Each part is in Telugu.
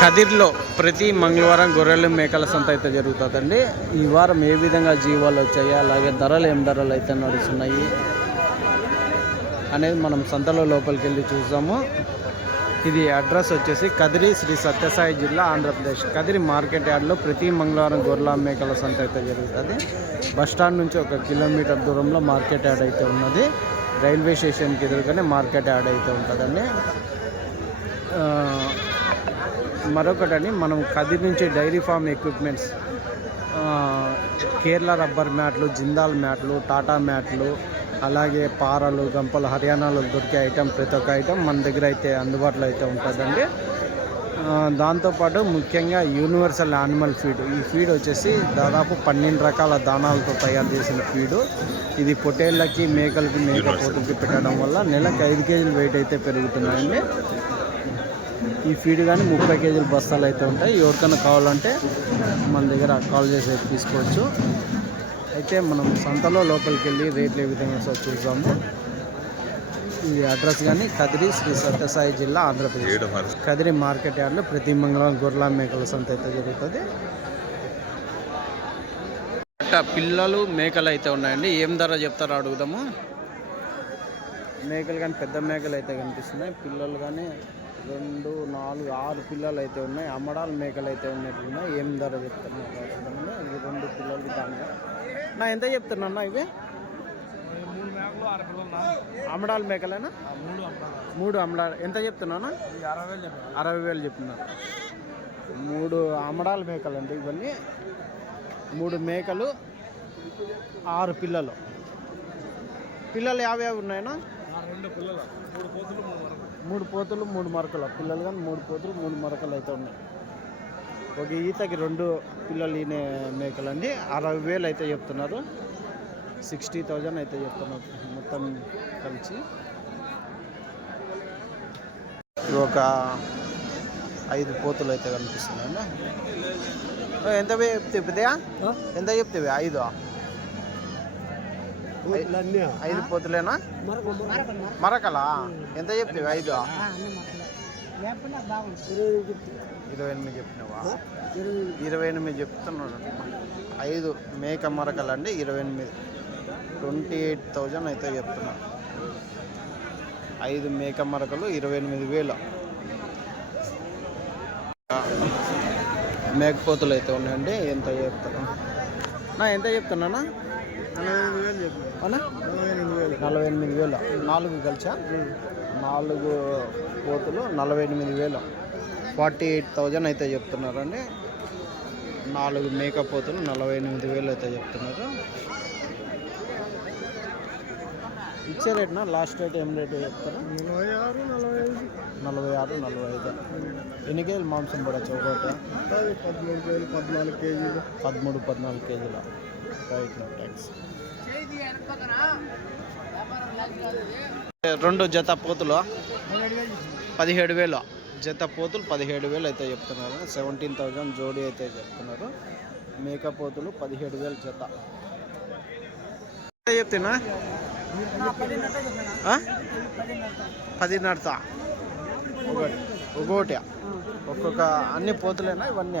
కదిర్లో ప్రతి మంగళవారం గొర్రెలు మేకల సంత అయితే జరుగుతుందండి. ఈ వారం ఏ విధంగా జీవాలు వచ్చాయి, అలాగే ఏం ధరలు అయితే నడుస్తున్నాయి అనేది మనం సంతలో లోపలికి వెళ్ళి చూసాము. ఇది అడ్రస్ వచ్చేసి కదిరి, శ్రీ సత్యసాయి జిల్లా, ఆంధ్రప్రదేశ్. కదిరి మార్కెట్ యార్డ్లో ప్రతి మంగళవారం గొర్రెల మేకల సంత అయితే జరుగుతుంది. బస్టాండ్ నుంచి 1 కిలోమీటర్ దూరంలో మార్కెట్ యార్డ్ అయితే ఉన్నది. రైల్వే స్టేషన్కి ఎదురుగానే మార్కెట్ యార్డ్ అయితే ఉంటుందండి. మరొకటని మనం కదిరి నుంచి dairy farm equipments, Kerala rubber మ్యాట్లు, జిందాల్ మ్యాట్లు, టాటా మ్యాట్లు, అలాగే పారలు, గంపలు, హర్యానాలో దొరికే ఐటమ్ ప్రతి ఒక్క ఐటమ్ మన దగ్గర అయితే అందుబాటులో అయితే ఉంటుందండి. దాంతోపాటు ముఖ్యంగా యూనివర్సల్ యానిమల్ ఫీడ్. ఈ ఫీడ్ వచ్చేసి దాదాపు 12 రకాల దానాలతో తయారు చేసిన ఫీడు. ఇది పొట్టేళ్ళకి, మేకలకి, మేకపోతులకి పెట్టడం వల్ల నెలకు 5 కేజీలు వెయిట్ అయితే పెరుగుతున్నాయండి. ఈ ఫీడ్ కానీ 30 కేజీల బస్తాలు అయితే ఉంటాయి. ఎవరికైనా కావాలంటే మన దగ్గర కాల్ చేసి తీసుకోవచ్చు. అయితే మనం సంతలో లోపలికి వెళ్ళి రేట్లు ఏ విధంగా చూద్దాము. ఈ అడ్రస్ కానీ కదిరి, శ్రీ సత్యసాయి జిల్లా, ఆంధ్రప్రదేశ్. కదిరి మార్కెట్ యార్డ్లో ప్రతి మంగళవారం గొర్రెల మేకల సంత అయితే జరుగుతుంది. పిల్లలు, మేకలు అయితే ఉన్నాయండి. ఏం ధర చెప్తారో అడుగుదాము. మేకలు కానీ పెద్ద మేకలు అయితే కనిపిస్తున్నాయి. పిల్లలు కానీ 2, 4, 6 పిల్లలు అయితే ఉన్నాయి. అమ్మడాల మేకలు అయితే ఉన్నట్లున్నాయి. ఏం ధర చెప్తున్నా ఇవి 2 పిల్లలు దానిగా నా ఎంత చెప్తున్నా ఇవి? 3 అమ్మడాల మేకలేనా? 3 అమ్మడాలు ఎంత చెప్తున్నానా? 60,000 చెప్తున్నారు. 3 అమ్మడాల మేకలు అండి ఇవన్నీ. 3 మేకలు, 6 పిల్లలు. పిల్లలు యాభై ఉన్నాయన్నా? 3 పోతులు, 3 మరకలు. పిల్లలు కానీ 3 పోతులు, 3 మరకలు అయితే ఉన్నాయి. ఒక ఈతకి 2 పిల్లలు ఈనే మేకలు అండి. 60,000 అయితే చెప్తున్నారు. 60,000 అయితే చెప్తున్నారు మొత్తం కలిసి. ఒక 5 పోతులు అయితే కనిపిస్తున్నాయండి. ఎంత చెప్తే ఎంత చెప్తే? 5 పోతులేనా? మరకలా ఎంత చెప్తే? 5 28 చెప్పినావా? 28 చెప్తున్నాడు. 5 మేక మరకలు అండి. 28, 28,000 అయితే చెప్తున్నారు. 5 మేక మరకలు 28,000. మేకపోతులు అయితే ఉన్నాయండి. ఎంత చెప్తాను ఎంత చెప్తున్నానా? 48,000. 4 కలిసా? 4 పోతులు 48,000. 48,000 అయితే చెప్తున్నారండి. 4 మేకపోతులు 48,000 అయితే చెప్తున్నారు. ఇచ్చే రేట్నా? లాస్ట్ రేట్ ఏం రేటు చెప్తారా? 46, 45. ఎన్ని కేజీలు మాంసం పడచ్చు ఒకటి? 14 కేజీలు. 14 కేజీల. రైట్. థ్యాంక్స్. 2 జత పోతులు 17,000. జత పోతులు 17,000 అయితే చెప్తున్నారు. 17,000 జోడీ అయితే చెప్తున్నారు. మేకపోతులు 17,000 జత. చెప్తున్నా 10 ఒకటి. ఒక్కొక్క అన్ని పోతులేనా ఇవన్నీ?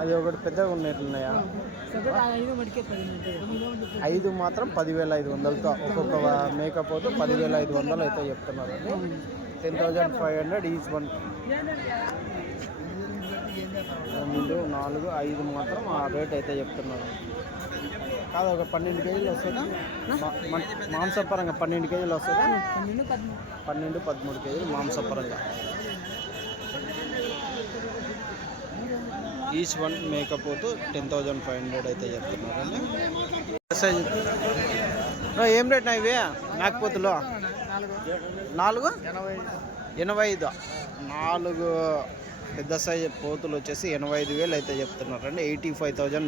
అది ఒకటి పెద్దగా ఉన్నట్లున్నాయా? 5 మాత్రం 10,500తో ఒక్కొక్క మేకపోతు 10,500 అయితే చెప్తున్నారండి. 10,500 ఈచ్ వన్. 2, 4, 5 మాత్రం ఆ రేట్ అయితే చెప్తున్నారు. కాదు ఒక 12 కేజీలు వస్తుందా మాంసపరంగా? 12 కేజీలు వస్తుందా? 12, 13 కేజీలు మాంసపరంగా. ఈచ్ వన్ మేకపోతు 10,500 అయితే చెప్తున్నారండి. ఏం రేట్ నా ఇవి మేకపోతులు? 4,85. 4 పెద్ద సైజు పోతులు వచ్చేసి 85,000 అయితే చెప్తున్నారండి. 85,000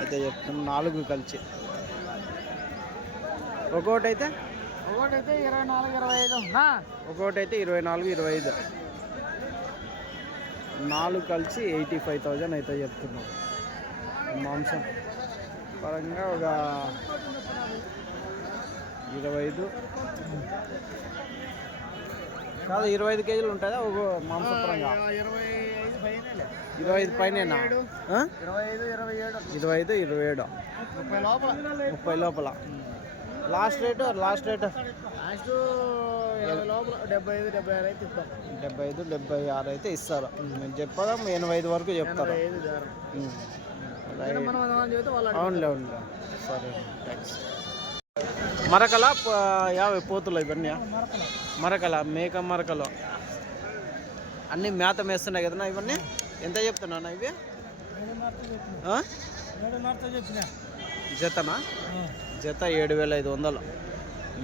అయితే చెప్తున్నాను. 4 కలిసి. ఒక్కొక్కటి అయితే 24, 25. ఒక్కొక్కటి అయితే 24, 25. 4 కలిసి 85,000 అయితే చెప్తున్నాం. మాంసం పరంగా ఒక 25 కాదు 25 కేజీలు ఉంటుందా ఒక మాంసపరంగా? 25 పైనేనా? 25, 27, 30 లోపల. లాస్ట్ రేటు 75, 76 అయితే ఇస్తారు. నేను చెప్పదా 85 వరకు చెప్తారు. అవునులే. సరే, థ్యాంక్స్. మరకల 50 పోతులు ఇవన్నీ. మరకల మేక మరకలు అన్నీ మేత మేస్తున్నాయి కదన్నా. ఇవన్నీ ఎంత చెప్తున్నా ఇవి? జతనా? జత 7500.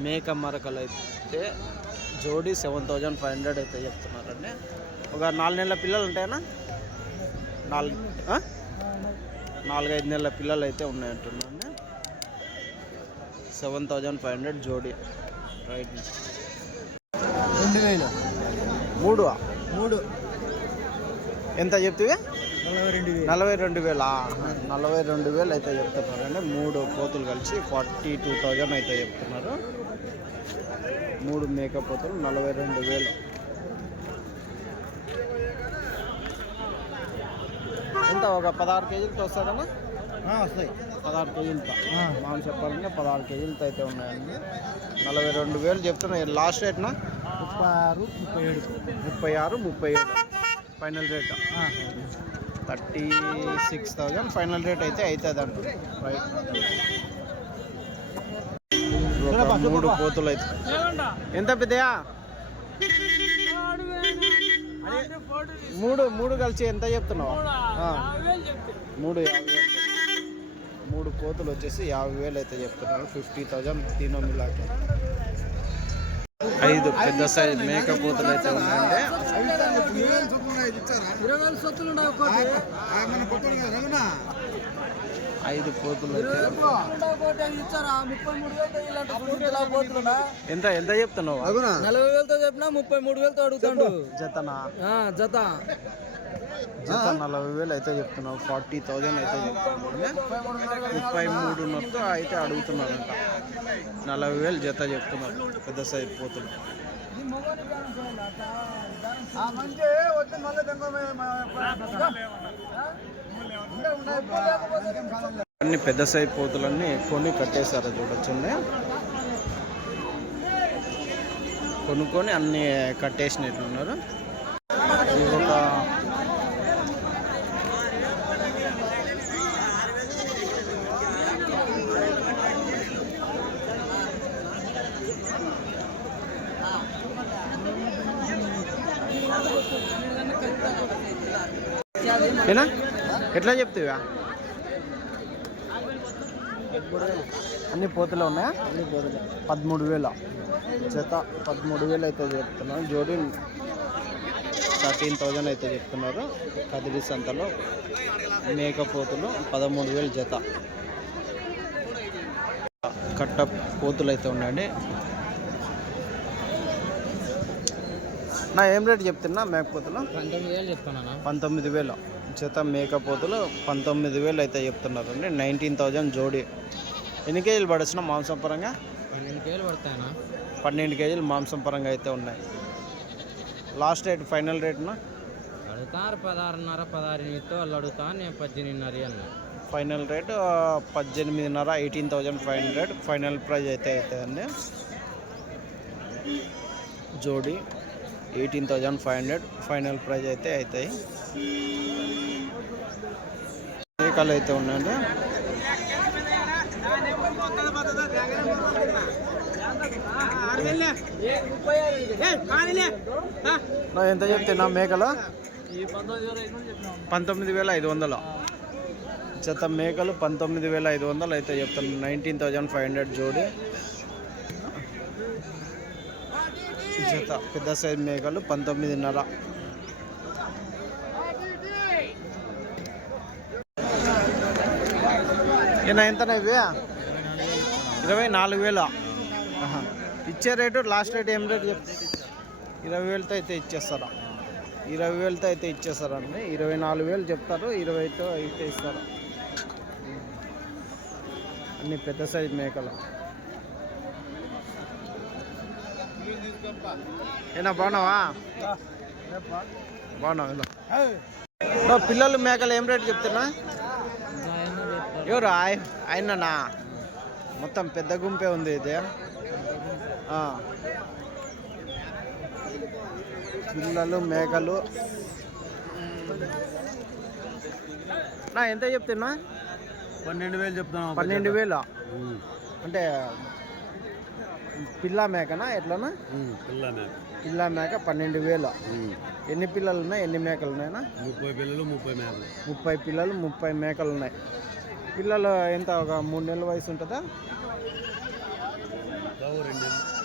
మేక మరకలు అయితే జోడి 7500 అయితే చెప్తున్నారండి. ఒక 4 నెలల పిల్లలు ఉంటాయన్నా? 4-5 నెలల పిల్లలు అయితే ఉన్నాయంటున్నాండి. 7500 జోడి. రైట్. 2000. 3 ఎంత చెప్తే? 42,000. 42,000 అయితే చెప్తున్నారండి. 3 పోతులు కలిసి 42,000 అయితే చెప్తున్నారు. 3 మేక పోతులు 42,000. ఎంత ఒక 16 కేజీలతో వస్తుందన్నా? వస్తాయి. 16 కేజీలతో మామూలు చెప్పాలంటే 16 కేజీలతో అయితే ఉన్నాయండి. 42,000 చెప్తున్నాయి. లాస్ట్ రేట్నా? 36, 37 ఫైనల్ రేట్. 36,000 ఫైనల్ రేట్ అయితే అవుతుంది అంట. రైట్. 3 పోతులు అయితే ఎంత పెద్దయా? 3 కలిసి ఎంత చెప్తున్నావు? 3 కోతులు వచ్చేసి 50,000 అయితే చెప్తున్నారు. 50,000 తీనో మిలాకి. 5 పెద్ద సైజ్ మేక కోతులు అయితే ఉన్నాయండి. 5 కోతులు అయితే. ఎంత చెప్తున్నావు? 40,000తో చెప్పినా 33,000తో అడుగుతాడు. జతనా? జత 40,000 అయితే చెప్తున్నావు. 40,000 అయితే చెప్తున్నాడు. 33 అయితే అడుగుతున్నారంట. 40,000 జత చెప్తున్నారు పెద్ద సైజ్ పోతులు. అన్ని పెద్ద సైజ్ పోతులన్నీ కొని కట్టేశారు చూడొచ్చండి. కొనుక్కొని అన్ని కట్టేసినట్లున్నారు. ఒక ఏనా ఎట్లా చెప్తావా? అన్ని పోతులు ఉన్నాయా? 13,000 జత. 13,000 అయితే చెప్తున్నారు. జోడి 13,000 అయితే చెప్తున్నారు. కదిరి సంతలో మేకపోతులు 13,000 జత. కట్ట పోతులు అయితే ఉన్నాయండి. నా ఏం రేట్ చెప్తున్నా మేకపోతులు? 19,000 చెప్తున్నా. 19,000 జత మేకపోతులు 19,000 అయితే చెప్తున్నారండి. 19,000 జోడి. ఎన్ని కేజీలు పడొచ్చిన మాంసం పరంగా? 12 కేజీలు పడతాయన్నా. 12 కేజీలు మాంసం పరంగా అయితే ఉన్నాయి. లాస్ట్ రేట్ ఫైనల్ రేట్నా? అడుగుతారు 16.5, 16.8 వాళ్ళు అడుగుతా. నేను 18.5 అన్నా. ఫైనల్ రేట్ 18,500, 18,500 ఫైనల్ ప్రైజ్ అయితే అవుతుందండి. జోడి 18,500 ఫైనల్ ప్రైజ్ అయితే అవుతాయి. మేకలు అయితే ఉన్నాయండి. ఎంత చెప్తున్నా మేకలు? 19,500 జత మేకలు 19,500 అయితే చెప్తాను. 19,500 జోడి జత. పెద్ద సైజ్ మేకలు 19,500. ఈయన ఎంతనా ఇవి? 24,000. ఇచ్చే రేటు లాస్ట్ రేట్ ఏం రేటు చెప్తా? 20,000తో అయితే ఇచ్చేస్తారా? 20,000తో అయితే ఇచ్చేస్తారండి. 24,000 చెప్తారు. 20తో అయితే ఇస్తారు. అన్ని పెద్ద సైజ్ మేకలు. ఏనా బాగున్నావా? బాగున్నావు. ఇలా పిల్లలు మేకలు ఏం రేటు చెప్తున్నా? ఎవరు ఆయననా? మొత్తం పెద్ద గుంపే ఉంది ఇది. పిల్లలు మేకలు నా ఎంత చెప్తున్నా? 12,000 చెప్తాను. 12,000 అంటే పిల్ల మేకనా ఎట్లనా? పిల్ల మేక 12,000. ఎన్ని పిల్లలు ఉన్నాయి, ఎన్ని మేకలు ఉన్నాయన్నా? 30 పిల్లలు 30 మేకలు. 30 పిల్లలు 30 మేకలు ఉన్నాయి. పిల్లలు ఎంత ఒక 3 నెలల వయసు ఉంటుందా?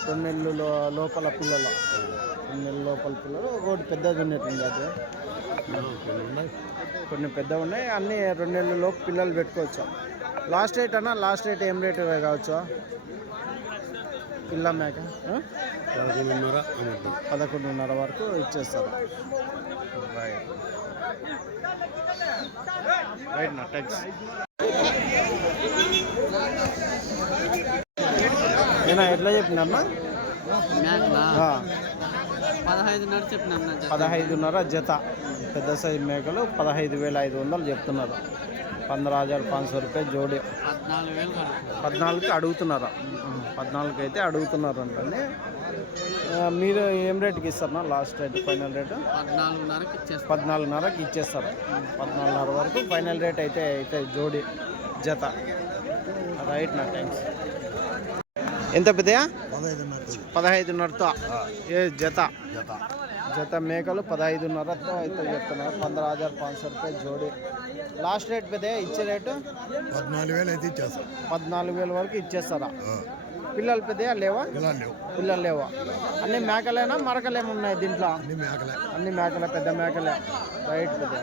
2 నెలలు లోపల పిల్లలు. 2 నెలల లోపల పిల్లలు. ఒకటి పెద్దది ఉన్నట్టుంది. అది కొన్ని పెద్దవి ఉన్నాయి. అన్నీ 2 నెలల లోపు పిల్లలు పెట్టుకోవచ్చు. లాస్ట్ రేట్ అన్నా? లాస్ట్ రేట్ ఏం రేట్ కావచ్చు? పిల్ల మేక 11,500 వరకు ఇచ్చేస్తారు. రైట్ నా థ్యాంక్స్. నేను ఎట్లా చెప్పినమ్మా? 15,500 చెప్పినా. 15,500 జత. పెద్ద సైజు మేకలు 15,500 చెప్తున్నారు. 15,500 రూపాయలు జోడి. 14కి అడుగుతున్నారు. 14కి అయితే అడుగుతున్నారు అంటే. మీరు ఏం రేటుకి ఇస్తారన్నా? లాస్ట్ రేట్ ఫైనల్ రేటు 14,500కి ఇచ్చేస్తారు. 14,500 వరకు ఫైనల్ రేట్ అయితే జోడి జత. రైట్ నా థ్యాంక్స్. ఎంత పెద్దయా? 15,500తో ఏ జత? జత మేకలు 15,500తో అయితే చెప్తున్నారు. 15,500 రూపాయలు జోడి. లాస్ట్ రేట్ పెద్ద ఇచ్చే రేటు 14,000 అయితే ఇచ్చేస్తారు. 14,000 వరకు ఇచ్చేస్తారా? పిల్లలు పెద్దయా? లేవా? పిల్లలు లేవా? అన్ని మేకలేనా? మరకలేమున్నాయి దీంట్లో? అన్ని మేకలే. పెద్ద మేకలే. రైట్ పెద్ద.